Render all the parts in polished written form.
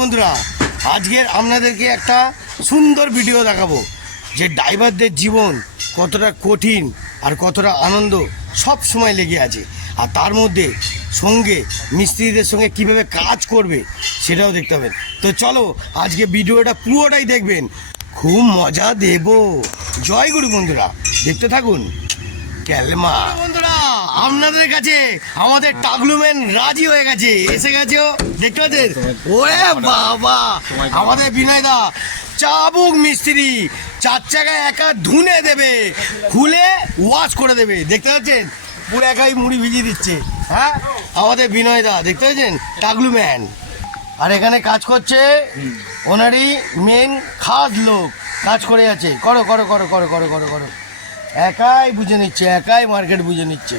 বন্ধুরা, আজকের আপনাদেরকে একটা সুন্দর ভিডিও দেখাবো যে ড্রাইভারদের জীবন কতটা কঠিন আর কতটা আনন্দ সব সময় লেগে আছে, আর তার মধ্যে সঙ্গে মিস্ত্রিদের সঙ্গে কিভাবে কাজ করবে সেটাও দেখতে হবে। তো চলো আজকে ভিডিওটা পুরোটাই দেখবেন, খুব মজা দেব। জয় গুরু বন্ধুরা, দেখতে থাকুন। ক্যালমা বন্ধুরা, আপনাদের কাছে আমাদের টাগলুম্যান রাজি হয়ে গেছে, এসে গেছে, দেখতে পাচ্ছেন? ওরে বাবা, আমাদের বিনয় দা চাবুক মিস্ত্রি, চার চাকায় একা ধুনে দেবে, খুলে ওয়াশ করে দেবে, দেখতে পাচ্ছেন? পুরো একাই মুড়ি ভিজিয়ে দিচ্ছে। হ্যাঁ, আমাদের বিনয় দা, দেখতে পাচ্ছেন? টাগলুম্যান। আর এখানে কাজ করছে ওনারই মেন খাস লোক, কাজ করে আছে। করো করো করো করো করো করো করো, একাই বুঝে নিচ্ছে, একাই মার্কেট বুঝে নিচ্ছে।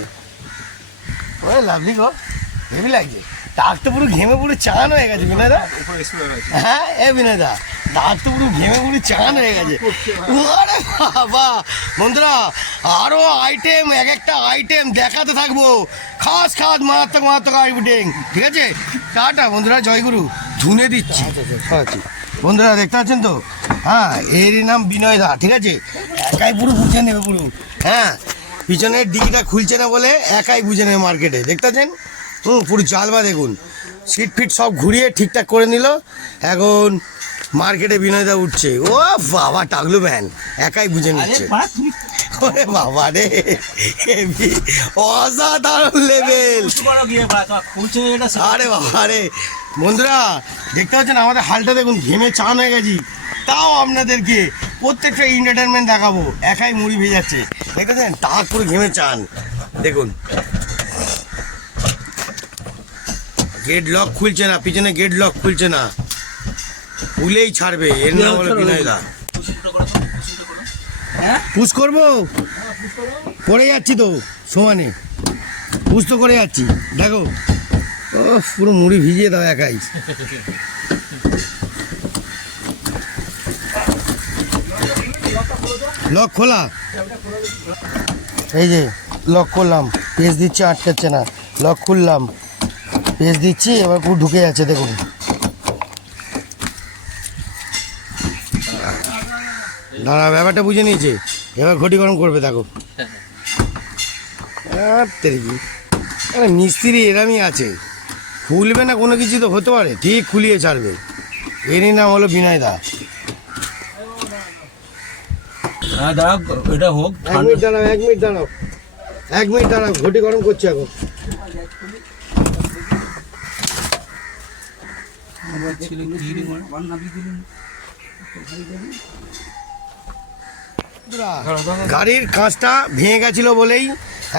ওরে লাভলি গো, হেভি লাগছে। টাক তো পুরো ঘেমে পুরো চান হয়ে গেছে বিনয়দা। হ্যাঁ এ বিনয়দা, টাক তো পুরো ঘেমে পুরো চান হয়ে গেছে। আরে বাবা বন্ধুরা, আরও আইটেম, এক একটা আইটেম দেখাতে থাকবো। খাস খাস মারাত্মক মারাত্মক আইটেম, ঠিক আছে? টাটা বন্ধুরা, জয়গুরু। ধুনে দিচ্ছি বন্ধুরা, দেখতে পাচ্ছেন তো? হ্যাঁ, এরই নাম বিনয় দা, ঠিক আছে? একাই পুরো বুঝে নেবে পুরো। হ্যাঁ, পিছনের ডিগিটা খুলছে না বলে একাই বুঝে নেবে মার্কেটে, দেখতে পাচ্ছেন? পুরো জালবা দেখুন, সিট ফিট সব ঘুরিয়ে ঠিকঠাক করে নিল। এখন মার্কেটে বিনয় দা উঠছে। ও বাবা, টাগলুম্যান একাই বুঝে নিচ্ছে। ওরে বাবা রে, অসাধারণ লেভেল। আরে বাবা রে বন্ধুরা, দেখতে পাচ্ছেন আমাদের হালটা দেখুন, ঘেমে চান হয়ে গেছি, তাও আপনাদেরকে প্রত্যেকটা এন্টারটেনমেন্ট দেখাবো। একাই মুড়ি ভেজাচ্ছে, দেখতেছেন? টাক পুরো ঘেমে চান, দেখুন। গেট লক খুলছে না, পিছনে গেট লক খুলছে না, খুলেই ছাড়বে। এর নাম হলো বিনয় দা। পুশ করবো, করে যাচ্ছি তো সমানে, পুশ তো করে যাচ্ছি, দেখো। ও পুরো মুড়ি ভিজিয়ে দাও একাই। লক খোলা, এই যে লক করলাম, পেজ দিচ্ছি, আটকাচ্ছে না। লক খুললাম, পেজ দিচ্ছি, এবার পুরো ঢুকে যাচ্ছে, দেখুন। দাঁড়া, ব্যাপারটা বুঝে নিয়েছে, এবার ঘটি গরম করবে, দেখো। আরে মিস্ত্রি এরামই আছে, খুলবে না কোনো কিছু তো হতে পারে, ঠিক খুলিয়ে ছাড়বে। এরই নাম হলো বিনয় দা। হ্যাঁ দাঁড়াও, এটা হোক। 1 মিনিট দাঁড়াও, 1 মিনিট দাঁড়াও, 1 মিনিট দাঁড়াও, ঘটি গরম করছে এখন। গাড়ির কাঁচটা ভেঙে গেছিল বলেই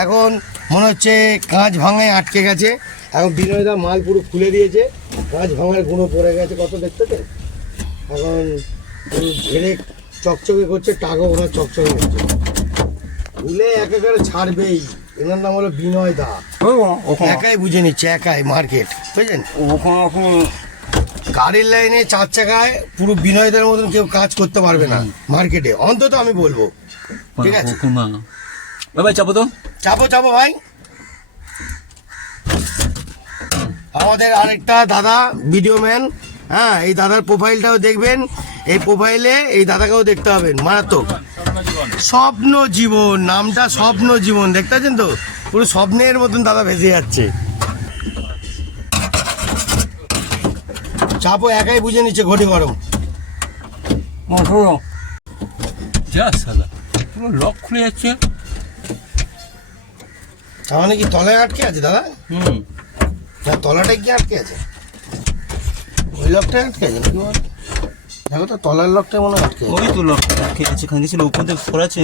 এখন মনে হচ্ছে কাঁচ ভাঙায় আটকে গেছে। এখন বিনয়দা মাল পুরো খুলে দিয়েছে, কাঁচ ভাঙার গুঁড়ো পড়ে গেছে, কত দেখতে তো। এখন পুরো ঝেড়ে চকচকে করছে, টাকা ওনার চকচকে করছে, খুলে একেবারে ছাড়বেই। এনার নাম হলো বিনয় দা, একাই বুঝে নিচ্ছে, একাই মার্কেট, বুঝলেন? গাড়ির লাইনে চার চাকায় পুরো বিনয়দের মতন কেউ কাজ করতে পারবে না মার্কেটে, অন্তত আমি বলবো, ঠিক আছে? ভাই চাপো তো, চাপো চাপো ভাই। আমাদের আরেকটা দাদা ভিডিও ম্যান, হ্যাঁ, এই দাদার প্রোফাইলটাও দেখবেন, এই প্রোফাইলে এই দাদাকেও দেখতে হবেন, মারাত্মক। স্বপ্ন জীবন, নামটা স্বপ্ন জীবন, দেখতে পাচ্ছেন তো? পুরো স্বপ্নের মতন দাদা ভেসে যাচ্ছে। চাপো, একাই বুঝে নিচ্ছে, ঘটি গরম। লক খুলে যাচ্ছে, তার মানে কি তলায় আটকে আছে দাদা? না, তলাটাই কি আটকে আছে? ওই লকটাই আটকে আছে নাকি? দেখো তো, তলার লকটা মনে হয় আটকে আছে। ওই তো লকটা আটকে আছে, খান গেছিল উপর থেকে খোলাছে।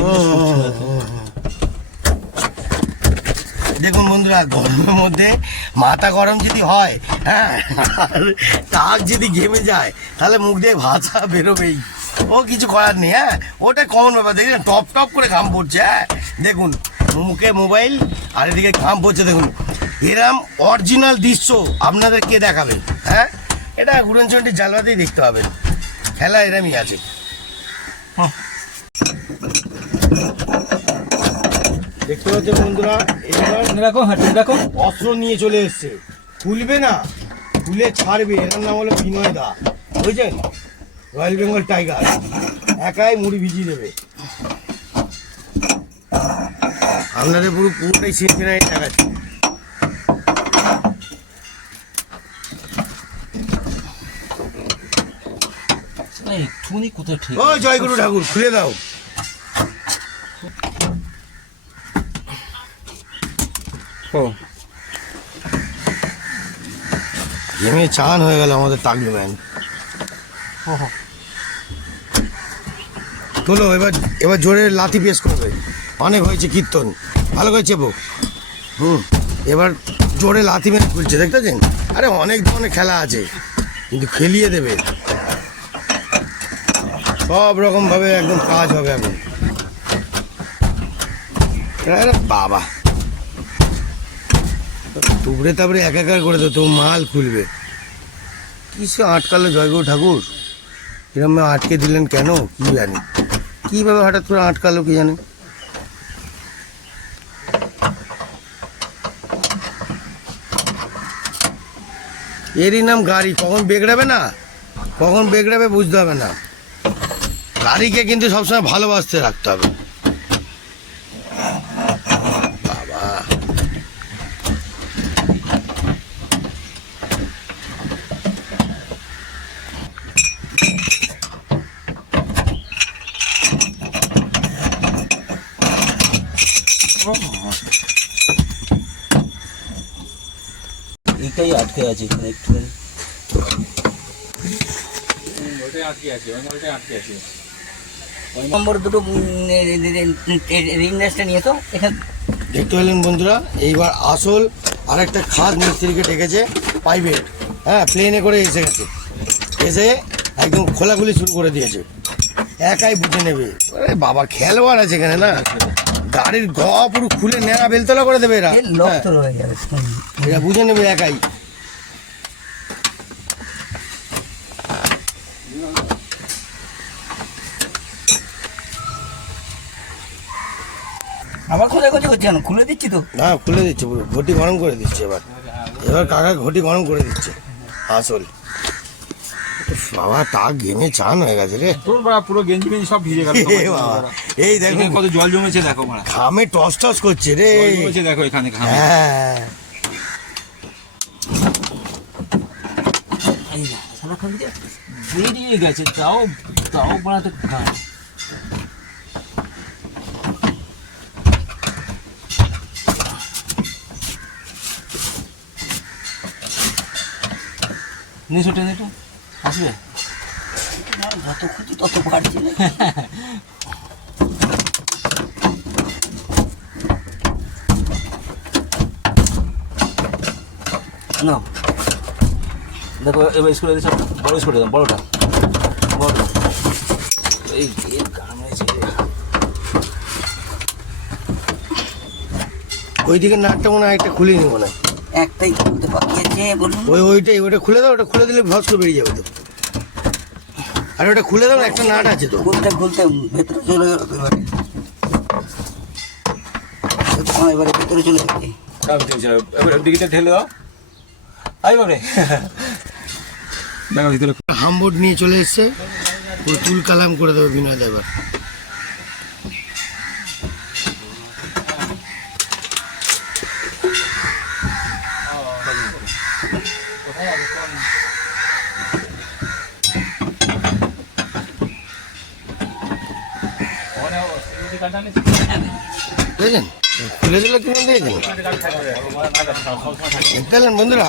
দেখুন বন্ধুরা, গরমের মধ্যে মাথা গরম যদি হয়, হ্যাঁ, আর টাক যদি ঘেমে যায়, তাহলে মুখ দিয়ে ভাষা বেরোবেই, ও কিছু করার নেই। হ্যাঁ, ওটা কমন ব্যাপার। দেখবেন টপ টপ করে ঘাম পড়ছে, হ্যাঁ দেখুন, মুখে মোবাইল আর এদিকে ঘাম পড়ছে, দেখুন। এরম অরিজিনাল দৃশ্য আপনাদের কে দেখাবে? হ্যাঁ, এটা গুড়নচন্ডি জালবাতেই দেখতে পাবেন, খেলা এরমই আছে। দেখতে পাচ্ছেন বন্ধুরা, এবার দেখো, হাঁটে দেখো, অস্ত্র নিয়ে চলে এসছে, খুলবে না, খুলে ছাড়বে, এর নাম হলো বিনয় দা, বুঝছেন? রয়্যাল বেঙ্গল টাইগার, একাই মুড়ি ভিজিয়ে দেবে। আপনাদের পুরোটাই সিনসিনারি দেখাচ্ছে। একটুখানি কোথায় ঠিক ও জয়গুরু ঠাকুর, খুলে দাও। ও ঘেমে চান হয়ে গেল আমাদের টাকলু ম্যান। তোলো, এবার জোরে লাথি পেশ করবে। অনেক হয়েছে কীর্তন, ভালো করে চেপো। এবার জোরে লাথি মেরে খুলছে, দেখতেছেন? আরে অনেক ধরনের খেলা আছে, কিন্তু খেলিয়ে দেবে সব রকমভাবে, একদম কাজ হবে এখন। আরে বাবা, টুকরে তারপরে একাকার করে দেবো, তো মাল খুলবে। কিসে আটকালো জয়গুরু ঠাকুর, এরকম আটকে দিলেন কেন কি জানি, কীভাবে হঠাৎ করে আটকালো কি জানে। এরই নাম গাড়ি, কখন বেগড়াবে না, কখন বেগড়াবে বুঝতে হবে না। গাড়িকে কিন্তু সবসময় ভালোবাসতে রাখতে হবে। বাবা, এটাই আটকে আছে এখানে একটুখানি। নম্বর দুটো রিং রেস্টটা নিয়ে তো এখানে দেখতে পেলেন বন্ধুরা, এইবার আসল আরেকটা খাদ মিস্ত্রিকে ডেকেছে, প্রাইভেট, হ্যাঁ, প্লেনে করে এসে গেছে, এসে একদম খোলাখুলি শুরু করে দিয়েছে, একাই বুঝে নেবে। আরে বাবা, খেলোয়াড় আছে এখানে না, গাড়ির গ পুরো খুলে নেড়া বেলতলা করে দেবে এরা, লক হ্যাঁ, তো রয়ে যাবে। এরা বুঝে নেবে একাই। আবার খোঁজাখুঁজি করছি কেন? খুলে দিচ্ছি তো। না, খুলে দিচ্ছে পুরো, ঘটি গরম করে দিচ্ছে এবার। এবার কাকা ঘটি গরম করে দিচ্ছে আসল। উফ, বাবা, তা ঘেমে চান হয়ে গেছে রে। তোর বাবা পুরো গেঞ্জি মেঞ্জি সব ভিজে গেল। এ বাবা, এই দেখো কত জল জমেছে দেখো মারা, ঘামে টস টস করছে রে। জল জমেছে দেখো এখানে ঘামে। হ্যাঁ, এই না, সারা খালি বেরিয়ে গেছে, তাও তাও বানাতে ঘাম। নিশো টেনে একটু আসবে। যত খুঁজি তত বাড়ছে। না দেখো, এবার স্কুলে দিচ্ছে, বড় স্কুলে দাও, বড়টা বড়টা। এই গান হয়েছে। ওই দিকে নাটটা মনে হয় একটা খুলে নি মনে হয়। একটাই খুলতে বাকি আছে বলুন। ওইটা খুলে দাও, ওটা খুলে দিলে ভস করে বেরিয়ে যাবে তো। আর ওটা খুলে দাও, একটা নাট আছে তো। খুলতে খুলতে ভেতরে চলে গেল তো এবারে। এবারে ভেতরে চলে যাবে। এবার দিকে ঠেলে দাও, আই বাবরে দেখো ভিতরে হামবোর্ড নিয়ে চলে এসছে, পুরো তুল কালাম করে দেবে বিনয় দা এবার। দেখেন খুলে দিল কিনে দিয়েছেন, দেখলেন বন্ধুরা,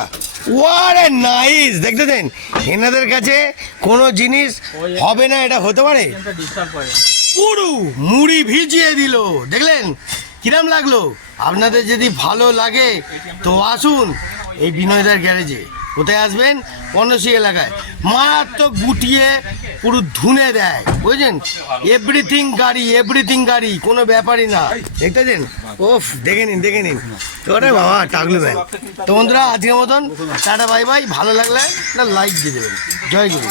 ওয়ারে নাইস। দেখতে দেন, এনাদের কাছে কোনো জিনিস হবে না, এটা হতে পারে। পুরো মুড়ি ভিজিয়ে দিল, দেখলেন কিরাম লাগলো? আপনাদের যদি ভালো লাগে তো আসুন এই বিনয়দার গ্যারেজে। কোথায় আসবেন? পর্ণশ্রী এলাকায়। মারাত্মক গুটিয়ে পুরো ধুনে দেয়, বুঝলেন? এভরিথিং গাড়ি, কোনো ব্যাপারই না। দেখতেছেন? ওফ, দেখে নিন। ওরে বাবা, টাকলু ম্যান। তো বন্ধুরা, আজকের মতন টাটা বাই বাই। ভালো লাগলে একটা লাইক দিয়ে দেবেন। জয় গুরু।